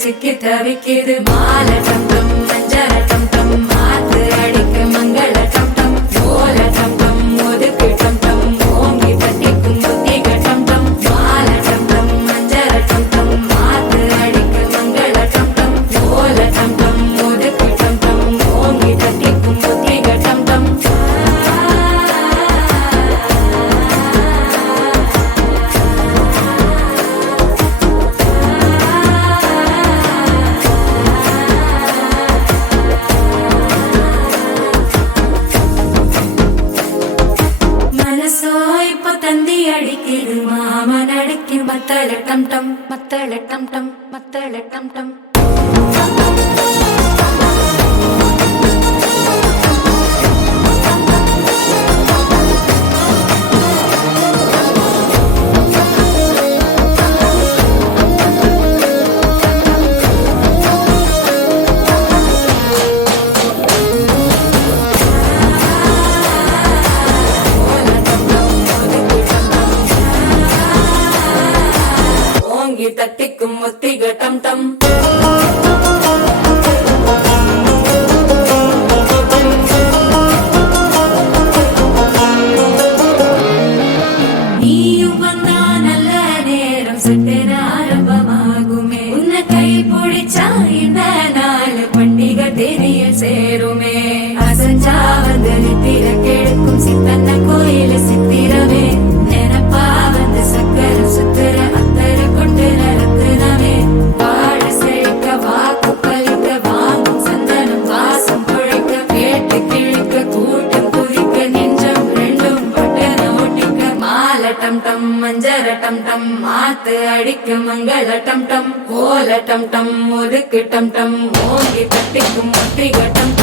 சிக்கி தவிக்கிது மால டம் டம் மஞ்சள டம் டம் மாத்து அடிக்க மங்கள டம் டம் ஓல டம் டம் ஒதுக்கு டம் டம் ஓங்கி தட்டிக்கும் புத்திக டம் டம் மால டம் டம் மஞ்சள டம் டம் மாத்து அடிக்க மங்கள டம் டம் ஓல டம் டம் ஒதுக்கு டம் டம் ஓங்கி தட்டிக்கும் புத்திக டம் டம் அடிக்குது மாமன் அடிக்கு மத்தள டம் டம் மத்தள டம் டம் மத்தள டம் டம் தட்டிக்கும் முத்திக டம் டம் நீயும் வந்தா நல்ல நேரம் சட்டென ஆரம்பமாகுமே உன்னை கை பிடிச்சா இந்த நாள் பண்டிகை தெரிய சேருமே அசஞ்சா வந்து நித்திர கெடுக்கும் சித்தன்ன கோயில சித்திரமே நினப்பா வந்து சக்கர சுத்திர அத்தர கொண்டு நடத்துனவே வாழ செழிக்க வாக்கு பலிக்க வாங்கும் சந்தனம் வாசம் குழைக்க கேட்டு கிழிக்க கூட்டம் குதிக்க நெஞ்சம் ரெண்டும் பட்டன ஒட்டிக்க மால டம் டம் மஞ்சர டம் டம் மாத்து அடிக்க மங்கள டம் டம் ஓல டம் டம் ஒதுக்கு டம் டம் ஓங்கி தட்டிக்கும் முத்திக டம்